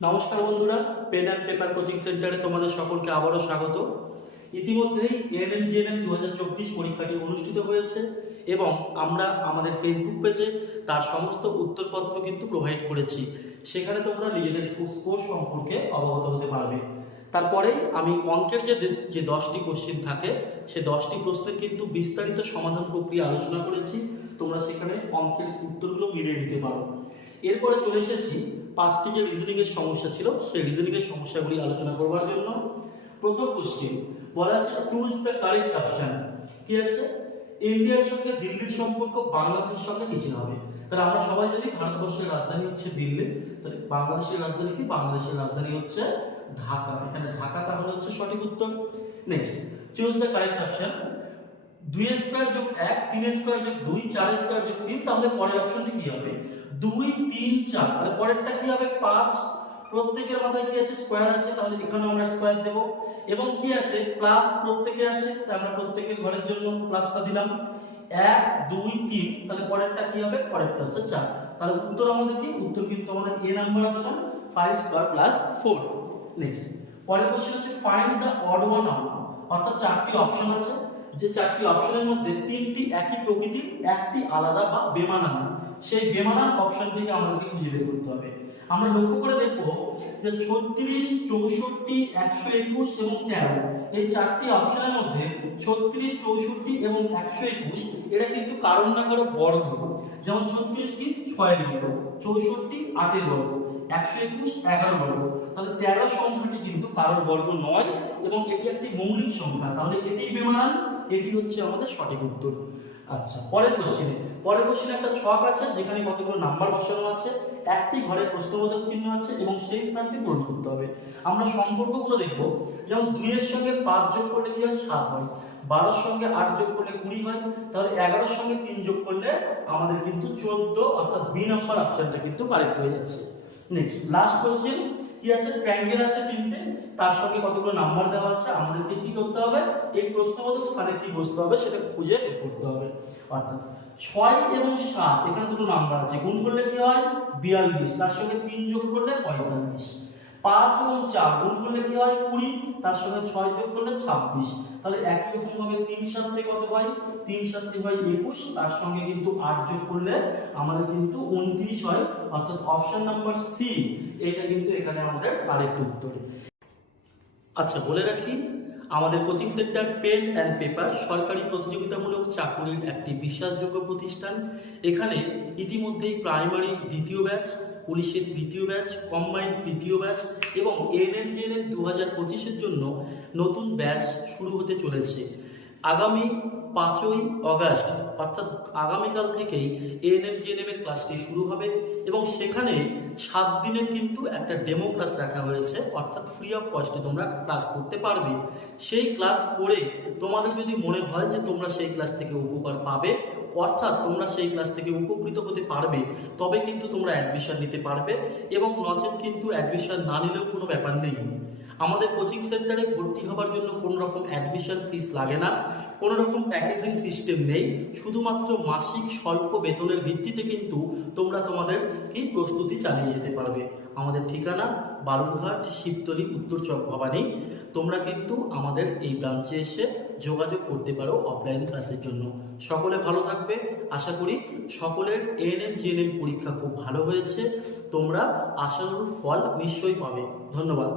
নমস্কার বন্ধুরা pen and paper coaching সেন্টারে তোমাদের সকলকে আবারও স্বাগত। ইতিমধ্যেই এএনএম জিএনএম দু হাজার চব্বিশ পরীক্ষাটি অনুষ্ঠিত হয়েছে এবং আমরা আমাদের ফেসবুক পেজে তার সমস্ত উত্তরপত্র কিন্তু প্রোভাইড করেছি। সেখানে তোমরা নিজেদের স্কোর সম্পর্কে অবগত হতে পারবে। তারপরে আমি অঙ্কের যে যে দশটি কোশ্চেন থাকে, সে দশটি প্রশ্নের কিন্তু বিস্তারিত সমাধান প্রক্রিয়া আলোচনা করেছি। তোমরা সেখানে অঙ্কের উত্তরগুলো মিলিয়ে নিতে পারো। এরপরে চলে এসেছি পাঁচটি যে রিজনিং এর সমস্যা ছিল, সেই রিজনিং এর সমস্যাগুলি আলোচনা করবার জন্য প্রথম কোশ্চেন বলা আছে চুজ দ্য কারেক্ট অপশন কি আছে? ইন্ডিয়ার সঙ্গে দিল্লির সম্পর্ক বাংলাদেশের সঙ্গে কিছু হবে? তাহলে আমরা সবাই জানি ভারতবর্ষের রাজধানী হচ্ছে দিল্লি, তাহলে বাংলাদেশের রাজধানী কি? বাংলাদেশের রাজধানী হচ্ছে ঢাকা। এখানে ঢাকা তাহলে হচ্ছে সঠিক উত্তর। Next choose the correct option দুই স্কোয়ার যোগ এক, তিন স্কোয়ার যোগ দুই, চার স্কোয়ার যোগ তিন, তাহলে পরের অপশনটি কি হবে? দুই, তিন, চার। তাহলে পরেরটা কি হবে? পাঁচ। প্রত্যেকের মাথায় কি আছে? স্কোয়ার আছে। তাহলে এখানে আমরা স্কোয়ার দেব। এবং কি আছে? প্লাস প্রত্যেকে আছে। তাই আমরা প্রত্যেকের ঘরের জন্য প্লাসটা দিলাম। এক, দুই, তিন। তাহলে পরেরটা কি হবে? পরেরটা হচ্ছে চার। তাহলে উত্তর আমাদের কি? উত্তর কিন্তু আমাদের A number option five square plus four next. পরের কোশ্চেন হচ্ছে find the odd one out অর্থাৎ চারটি অপশন আছে। যে চারটি অপশনের মধ্যে তিনটি একই প্রকৃতির, একটি আলাদা বা বেমানান। সেই বেমানান অপশনটিকে আমাদেরকে খুঁজে বের করতে হবে। আমরা লক্ষ্য করে দেখব যে ছত্রিশ, চৌষট্টি, একশো একুশ এবং তেরো, এই চারটি অপশনের মধ্যে ছত্রিশ, চৌষট্টি এবং একশো একুশ এটা কিন্তু কারণ না কারও বর্গ। যেমন ছত্রিশ কি ছয়ের বর্গ, চৌষট্টি আটের বর্গ, একশো একুশ এগারো বর্গ। তাহলে তেরো সংখ্যাটি কারোর বর্গ নয় এবং এটি একটি মৌলিক সংখ্যা। তাহলে এটি বেমানান এটি হচ্ছে আমাদের সঠিক উত্তর। আচ্ছা পরের কোশ্চেনে পরের কোশ্চেনে একটা ছক আছে, যেখানে কতগুলো নাম্বার বসানো আছে, একটি ঘরে প্রশ্নবোধক চিহ্ন আছে এবং সেই স্থানটি পূরণ করতে হবে। আমরা সম্পর্কগুলো দেখব। যেমন দুইয়ের সঙ্গে পাঁচ যোগ করলে কি হয়? সাত হয়। বারোর সঙ্গে আট যোগ করলে কুড়ি হয়। তাহলে এগারোর সঙ্গে তিন যোগ করলে আমাদের কিন্তু চোদ্দ, অর্থাৎ বি নাম্বার অপশনটা কিন্তু কারেক্ট হয়ে যাচ্ছে। নেক্সট লাস্ট কোশ্চেন কি আছে? ট্রায়াঙ্গেল আছে তিনটে। তার সঙ্গে কতগুলো নাম্বার দেওয়া আছে? আমাদেরকে কি করতে হবে? এই প্রশ্নবোধক স্থানে কি বসতে হবে সেটা খুঁজে করতে হবে। অর্থাৎ ছয় এবং সাত, এখানে দুটো নাম্বার আছে। গুণ করলে কি হয়? বিয়াল্লিশ। তার সঙ্গে তিন যোগ করলে পঁয়তাল্লিশ। পাঁচ এবং চার, গুণ করলে কি হয়? কুড়ি, তার সঙ্গে ছয় যোগ করলে ছাব্বিশ। তাহলে একই রকম ভাবে তিন সাতে কত হয়? তিন সাতে হয় একুশ, তার সঙ্গে কিন্তু আট যোগ করলে আমাদের কিন্তু উনত্রিশ হয়। অর্থাৎ অপশন নাম্বার সি এটা কিন্তু এখানে আমাদের কারেক্ট উত্তর। আচ্ছা বলে রাখি, আমাদের coaching centre pen and paper সরকারি প্রতিযোগিতামূলক চাকুরির একটি বিশ্বাসযোগ্য প্রতিষ্ঠান। এখানে ইতিমধ্যেই প্রাইমারি দ্বিতীয় ব্যাচ পুলিশের তৃতীয় ব্যাচ কম্বাইন তৃতীয় ব্যাচ এবং এনএন জিএনএম দু হাজার পঁচিশের জন্য নতুন ব্যাচ শুরু হতে চলেছে। আগামী পাঁচই অগাস্ট অর্থাৎ আগামীকাল থেকেই এএনএম এর ক্লাসটি শুরু হবে এবং সেখানে সাত দিনের কিন্তু একটা ডেমো ক্লাস রাখা হয়েছে, অর্থাৎ ফ্রি অফ কস্টে তোমরা ক্লাস করতে পারবে। সেই ক্লাস করে তোমাদের যদি মনে হয় যে তোমরা সেই ক্লাস থেকে উপকার পাবে অর্থাৎ তোমরা সেই ক্লাস থেকে উপকৃত হতে পারবে, তবে কিন্তু তোমরা অ্যাডমিশন নিতে পারবে এবং নচেত কিন্তু অ্যাডমিশন না নিলেও কোনো ব্যাপার নেই। আমাদের কোচিং সেন্টারে ভর্তি হবার জন্য কোনো রকম অ্যাডমিশন ফিস লাগে না কোনো রকম প্যাকেজিং সিস্টেম নেই, শুধুমাত্র মাসিক স্বল্প বেতনের ভিত্তিতে কিন্তু তোমরা তোমাদের কি প্রস্তুতি চালিয়ে যেতে পারবে। আমাদের ঠিকানা বালুরঘাট, শিবতলি, উত্তর চক ভবানী তোমরা কিন্তু আমাদের এই ব্রাঞ্চে এসে যোগাযোগ করতে পারো অফলাইন ক্লাসের জন্য। সকলে ভালো থাকবে, আশা করি সকলের এএনএম জিএনএম পরীক্ষা খুব ভালো হয়েছে। তোমরা আশানুরূপ ফল নিশ্চয়ই পাবে। ধন্যবাদ।